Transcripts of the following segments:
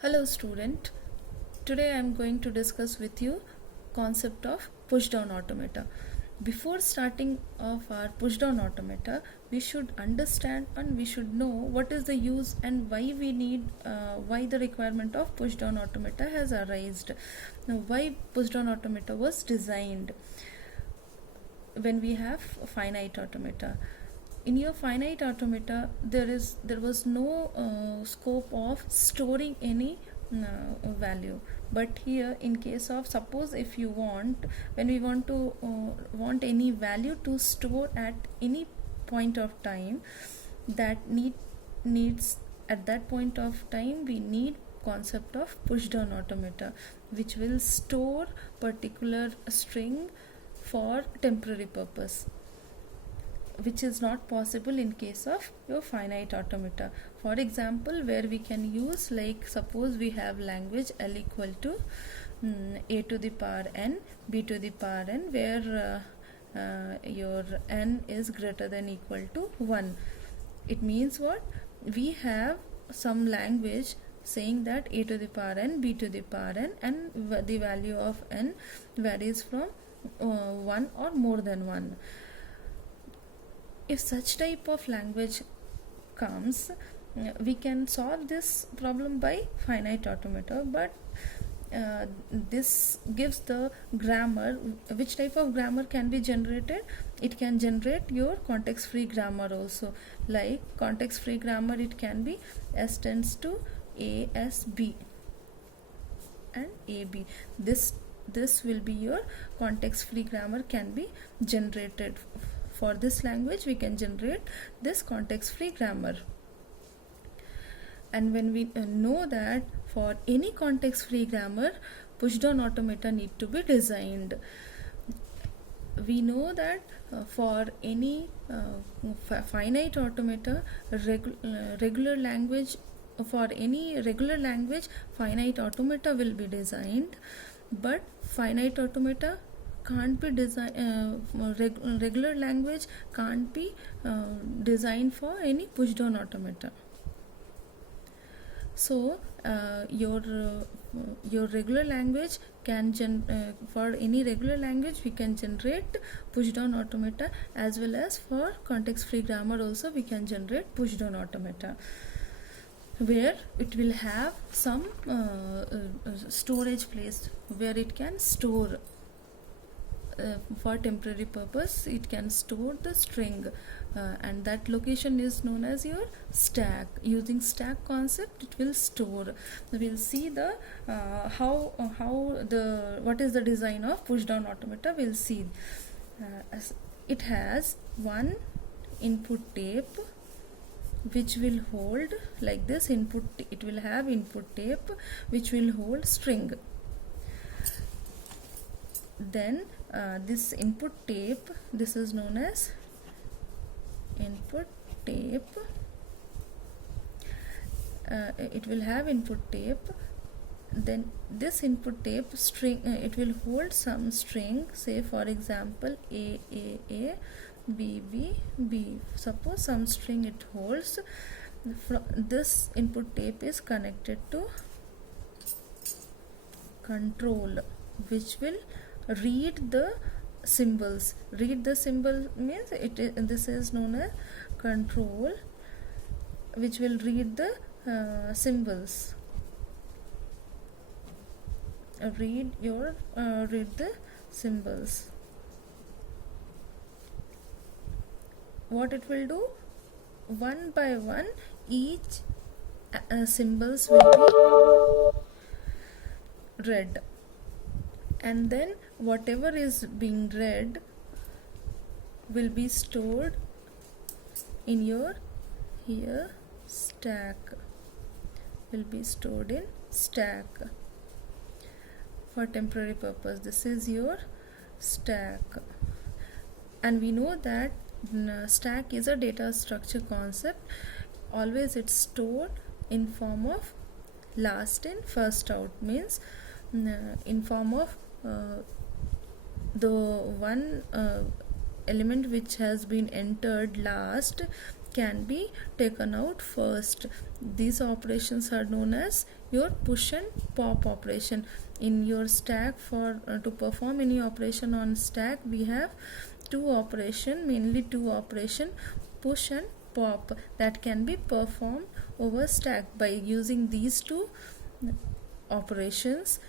Hello student, today I am going to discuss with you concept of push down automata. Before starting of our push down automata, we should understand and we should know what is the use and why the requirement of push down automata has arisen. Now, why push down automata was designed when we have finite automata. In your finite automata, there was no scope of storing any value. But here, in case of, suppose if you want, when we want any value to store at any point of time, that needs at that point of time we need concept of push down automata, which will store particular string for temporary purpose, which is not possible in case of your finite automata. For example, where we can use, like suppose we have language L equal to a to the power n, b to the power n, where your n is greater than equal to 1. It means what? We have some language saying that a to the power n, b to the power n, and the value of n varies from 1 or more than 1. If such type of language comes, we can solve this problem by finite automata, but this gives the grammar. Which type of grammar can be generated? It can generate your context free grammar also. Like context free grammar, it can be S tends to A S B and AB. This will be your context free grammar can be generated. For this language, we can generate this context free grammar. And when we know that for any context free grammar, push down automata need to be designed. We know that for any finite automata, regular language, for any regular language, finite automata will be designed, but finite automata can't be designed, regular language can't be designed for any push down automata. So your regular language can for any regular language we can generate push down automata, as well as for context free grammar also we can generate push down automata, where it will have some storage place where it can store. For temporary purpose, it can store the string, and that location is known as your stack. Using stack concept, it will store. We'll see the what is the design of push down automata. We'll see. It has one input tape which will hold like this input. It will have input tape which will hold string. Then this input tape, this is known as input tape. It will have input tape. Then this input tape string, it will hold some string, say for example A, B, B, B. Suppose some string it holds. From this input tape is connected to control, which will read the symbols. Read the symbol means this is known as control, which will read the symbols. Read the symbols. What it will do? One by one, each symbols will be read, and then whatever is being read will be stored in your stack, will be stored in stack for temporary purpose. This is your stack, and we know that stack is a data structure concept. Always it's stored in form of last in first out, means in form of the one element which has been entered last can be taken out first. These operations are known as your push and pop operation. In your stack, for to perform any operation on stack, we have mainly two operation, push and pop, that can be performed over stack. By using these two operations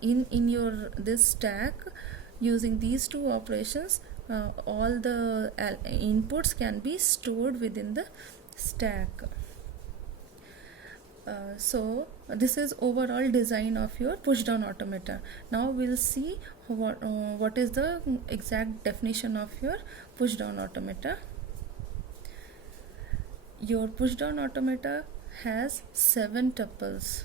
in your this stack, using these two operations, all the inputs can be stored within the stack. So this is overall design of your push down automata. Now we'll see what is the exact definition of your push down automata. Your push down automata has 7 tuples.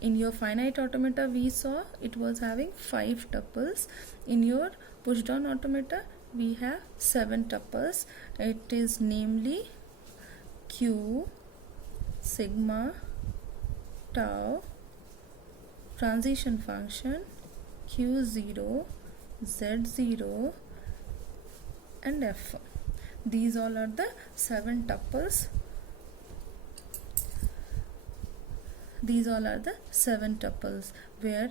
In your finite automata we saw it was having 5 tuples. In your push down automata we have 7 tuples. It is namely q, sigma, tau, transition function, q0, z0 and f. These all are the 7 tuples. These all are the 7 tuples where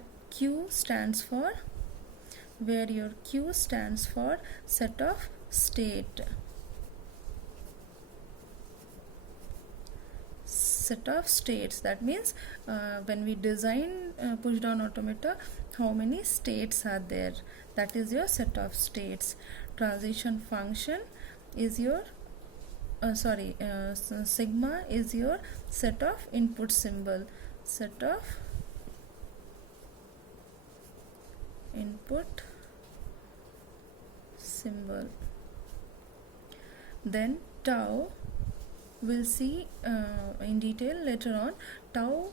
your Q stands for set of state. Set of states, that means when we design push down automata, how many states are there, that is your set of states. Transition function is your sigma is your set of input symbol, set of input symbol. Then tau, we'll see in detail later on. Tau,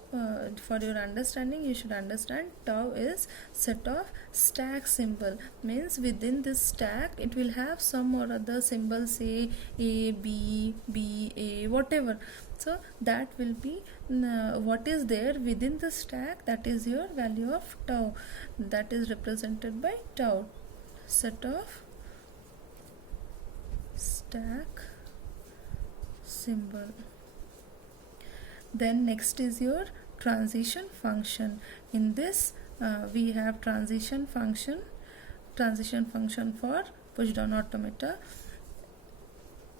for your understanding, you should understand tau is set of stack symbol, means within this stack it will have some or other symbol, say A, B, B, A, whatever. So that will be what is there within the stack, that is your value of tau, that is represented by tau, set of stack symbol. Then next is your transition function. In this we have transition function for push down automata.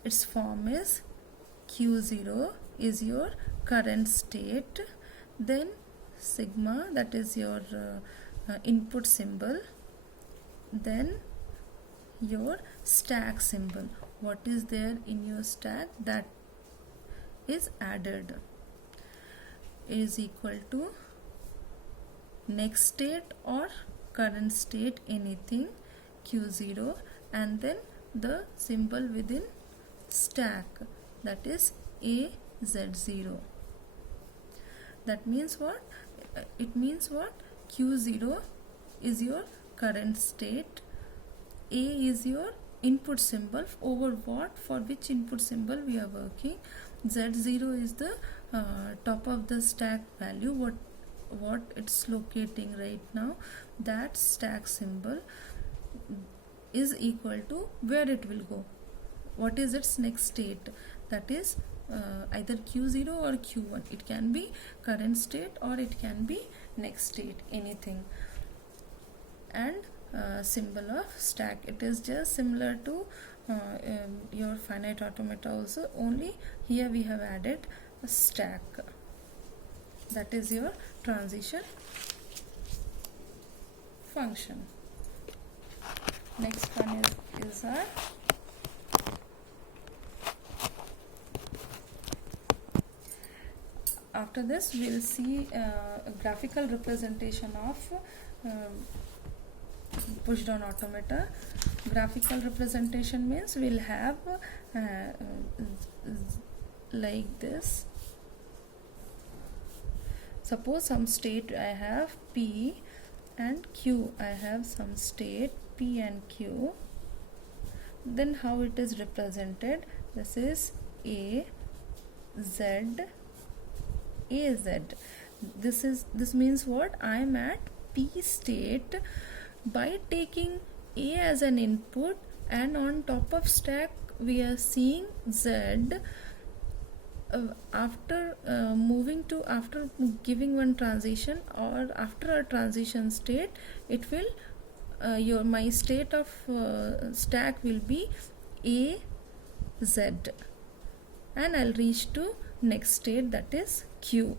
Its form is q0 is your current state, then sigma, that is your input symbol, then your stack symbol. What is there in your stack, that is added, is equal to next state or current state, anything, q0, and then the symbol within stack, that is az0. That means what? It means what? q0 is your current state, a is your input symbol, over what, for which input symbol we are working, z0 is the top of the stack value, what it's locating right now, that stack symbol is equal to where it will go, what is its next state, that is either q0 or q1. It can be current state or it can be next state, anything. And symbol of stack, it is just similar to your finite automata also, only here we have added a stack. That is your transition function. Next one is our after this we'll see a graphical representation of push down automata. Graphical representation means we'll have like this. Suppose some state I have P and Q, I have some state P and Q. Then how it is represented? This is A, Z, A, Z. This means what? I am at P state. By taking A as an input, and on top of stack we are seeing Z. After giving one transition or after a transition state, it will your my state of stack will be A Z, and I'll reach to next state, that is Q.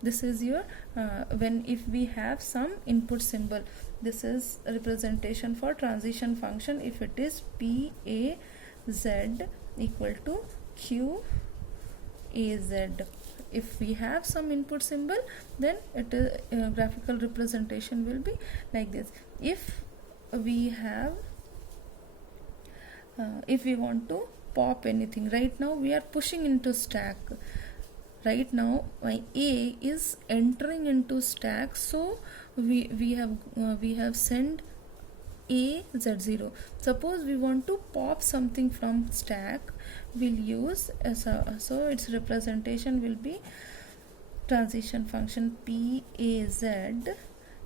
This is your when if we have some input symbol, this is a representation for transition function. If it is P A Z equal to Q A Z, if we have some input symbol, then it is graphical representation will be like this. If we have if we want to pop anything, right now we are pushing into stack. Right now my A is entering into stack, so we have sent A Z0. Suppose we want to pop something from stack, we'll use so its representation will be transition function P A Z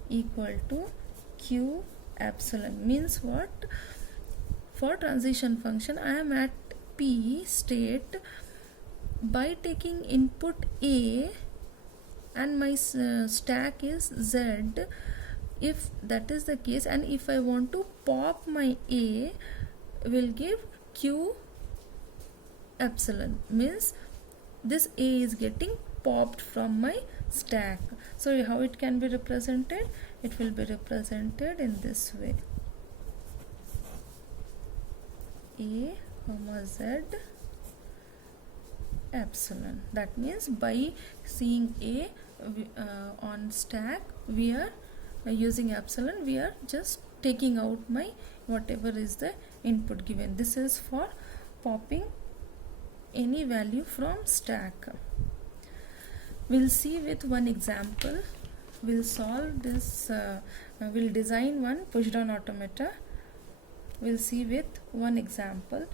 equal to Q epsilon. Means what? For transition function, I am at P state. By taking input A and my stack is Z, if that is the case, and if I want to pop my A, will give Q epsilon. Means this A is getting popped from my stack. So how it can be represented? It will be represented in this way: A comma Z epsilon. That means by seeing A on stack, we are using epsilon, we are just taking out my whatever is the input given. This is for popping any value from stack. We'll see with one example. We'll solve this, we'll design one push down automata. We'll see with one example.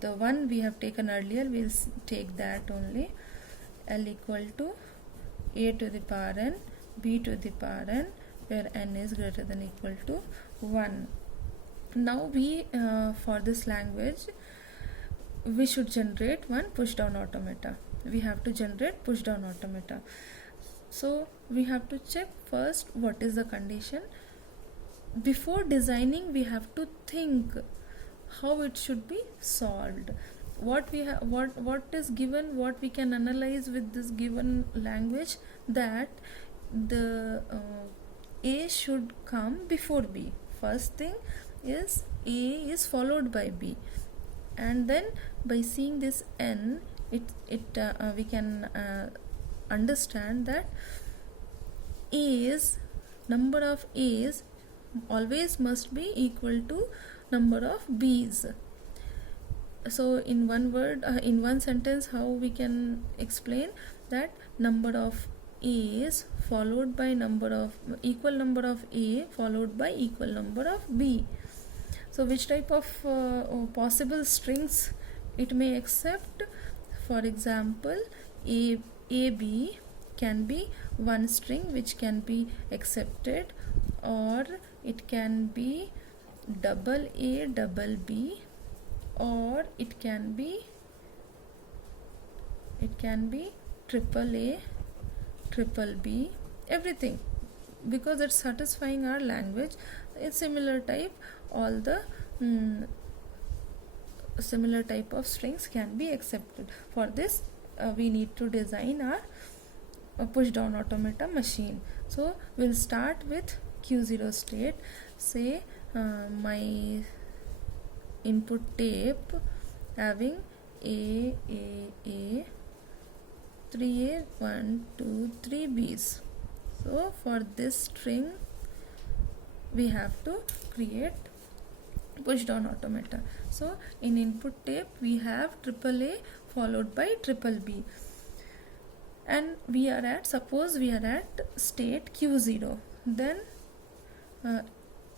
The one we have taken earlier, we'll take that only. L equal to A to the power n, B to the power n, where n is greater than equal to 1. Now we for this language we should generate one push down automata. We have to generate push down automata. So we have to check first what is the condition. Before designing, we have to think how it should be solved. What we have, what is given, what we can analyze with this given language, that the A should come before B. First thing is A is followed by B, and then by seeing this n, we can understand that A's number of A's always must be equal to number of B's. So in one word, in one sentence, how we can explain that number of A's followed by equal number of A followed by equal number of B. So which type of possible strings it may accept? For example, AB can be one string which can be accepted, or it can be double A double B, or it can be triple A triple B, everything, because it's satisfying our language. It's similar type, all the similar type of strings can be accepted. For this we need to design our push down automata machine. So we'll start with Q0 state. Say my input tape having A 3A 1 2 3 B's. So for this string we have to create push down automata. So in input tape we have triple A followed by triple B, and we are at, suppose we are at state Q0. Then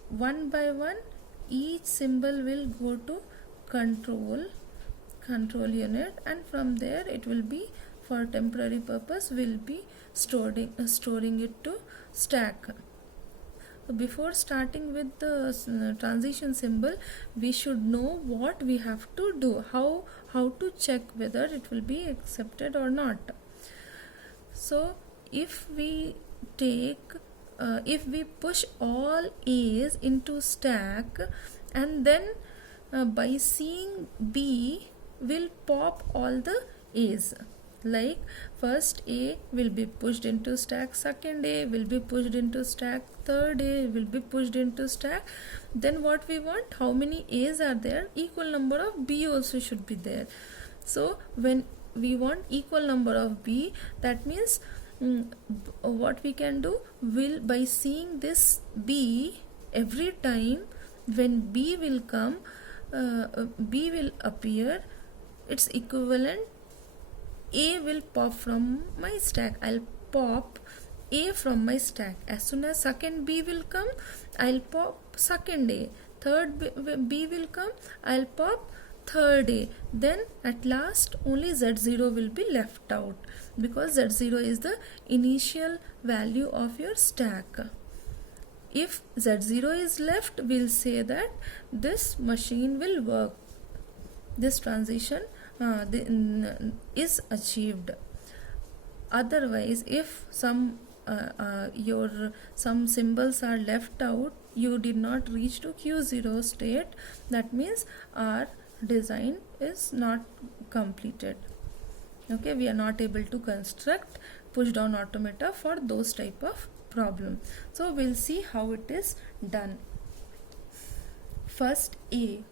one by one each symbol will go to control unit, and from there it will be, for temporary purpose, will be storing it to stack. before starting with the transition symbol, we should know what we have to do, how to check whether it will be accepted or not. So if we take if we push all A's into stack, and then by seeing B will pop all the A's. Like first A will be pushed into stack, second A will be pushed into stack, third A will be pushed into stack. Then what we want, how many A's are there, equal number of B also should be there. So when we want equal number of B, that means what we can do, will by seeing this B every time when B will come, B will appear, its equivalent A will pop from my stack. I'll pop A from my stack. As soon as second B will come, I'll pop second A. Third B will come, I'll pop third A. Then at last only Z0 will be left out, because Z0 is the initial value of your stack. If Z0 is left, we'll say that this machine will work. This transition is achieved. Otherwise, if some some symbols are left out, you did not reach to Q0 state, that means our design is not completed. Okay, we are not able to construct push down automata for those type of problem. So we'll see how it is done. First A,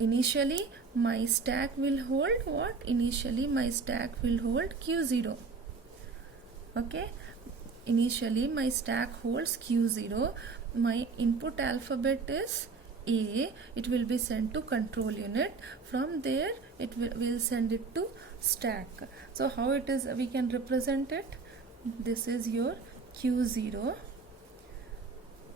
initially my stack will hold what? Initially my stack will hold Q0. Okay, initially my stack holds Q0. My input alphabet is A. It will be sent to control unit. From there it will send it to stack. So how it is, we can represent it. This is your Q0.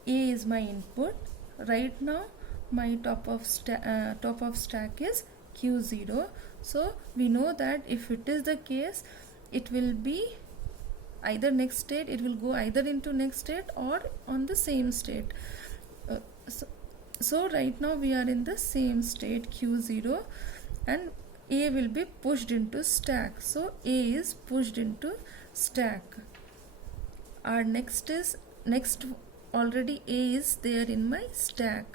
A is my input. Right now my top of stack is Q0. So we know that if it is the case, it will be either next state, it will go either into next state or on the same state. So right now we are in the same state Q0, and A will be pushed into stack. So A is pushed into stack. Our next already A is there in my stack.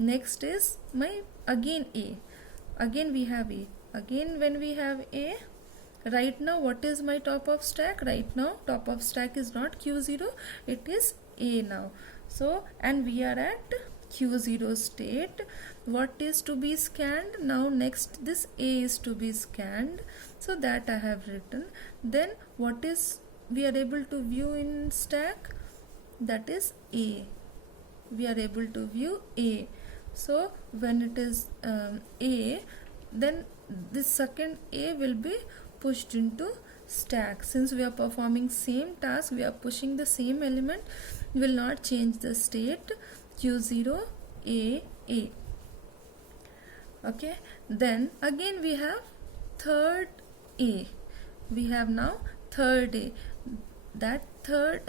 Next is my again A. Again we have A. Again when we have A, right now what is my top of stack? Right now top of stack is not Q0, it is A now. So and we are at Q0 state. What is to be scanned? Now next this A is to be scanned. So that I have written. Then what is we are able to view in stack? That is A. We are able to view A. So when it is A, then this second A will be pushed into stack. Since we are performing same task, we are pushing the same element, will not change the state. Q0 A. Okay, then again we have third A. We have now third A. That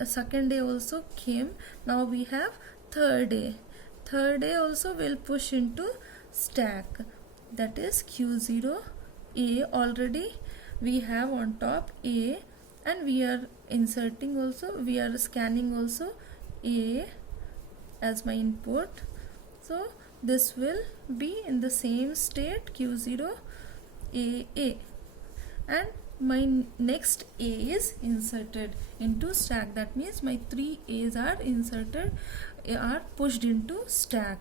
second A also came. Now we have third A. Third A also will push into stack. That is Q0 A. Already we have on top A, and we are inserting also, we are scanning also A as my input. So this will be in the same state Q0 A, and my next A is inserted into stack. That means my 3 A's are inserted, are pushed into stack.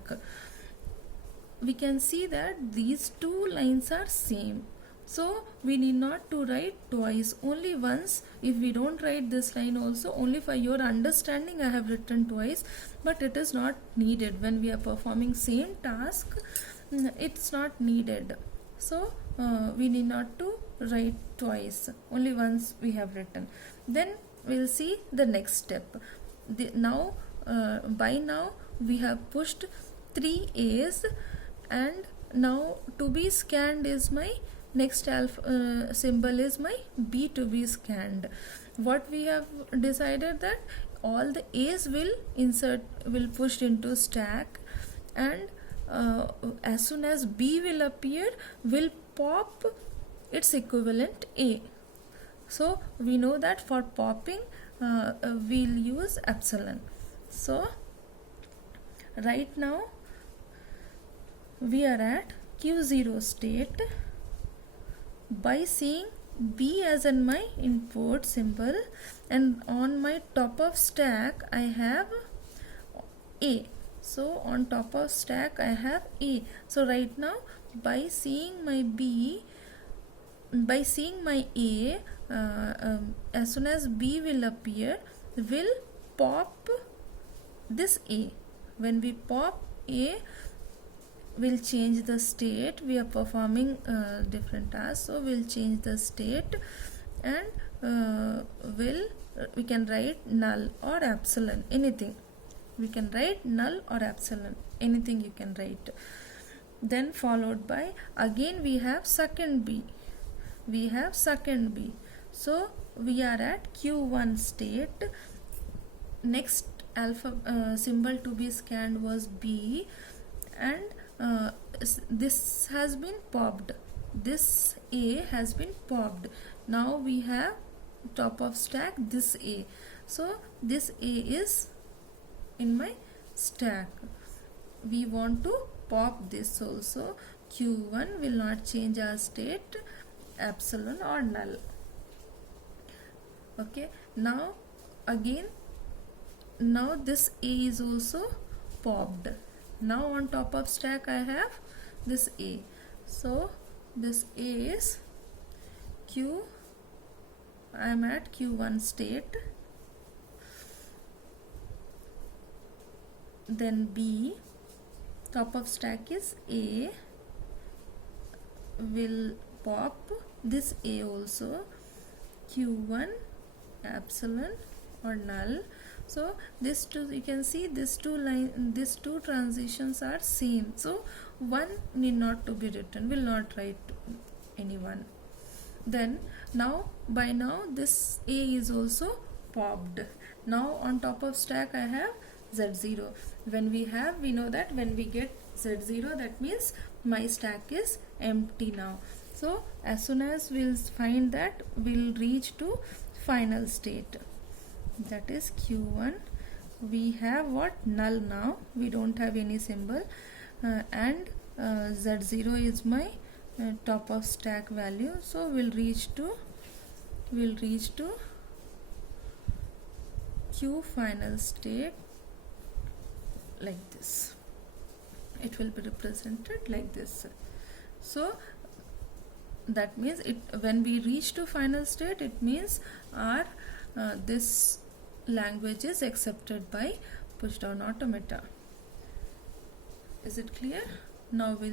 We can see that these two lines are same. So we need not to write twice, only once. If we don't write this line also, only for your understanding I have written twice, but it is not needed. When we are performing same task, it's not needed. So we need not to write twice, only once we have written. Then we'll see the next step. By now we have pushed 3 A's, and now to be scanned is my next symbol is my B to be scanned. What we have decided that all the A's will pushed into stack, and as soon as B will appear, will pop its equivalent A. So we know that for popping we'll use epsilon. So right now we are at Q0 state. By seeing B as in my input symbol, and on my top of stack I have A. So on top of stack I have A. So right now by seeing my A, as soon as B will appear, will pop this A. When we pop A, we'll change the state. We are performing different tasks, so we'll change the state, and we can write null or epsilon, anything. We can write null or epsilon, anything you can write. Then followed by, again we have second B. So we are at Q1 state. Next symbol to be scanned was B, and this has been popped. This A has been popped. Now we have top of stack this A. So this A is in my stack. We want to pop this also. Q1 will not change our state, epsilon or null. Okay, now again, now this A is also popped. Now on top of stack I have this A. So this A is I am at Q1 state. Then B, top of stack is A, will pop this A also, Q1 epsilon or null. So this two, you can see these two transitions are same, so one need not to be written, will not write any one. Then by now this A is also popped. Now on top of stack I have Z0. We know that when we get Z0, that means my stack is empty now. So as soon as we'll find that, we'll reach to final state, that is Q1. We have what? Null now. We don't have any symbol, and Z0 is my top of stack value. So we'll reach to Q final state like this. It will be represented like this. So that means when we reach to final state, it means our this language is accepted by pushdown automata. Is it clear? Now we'll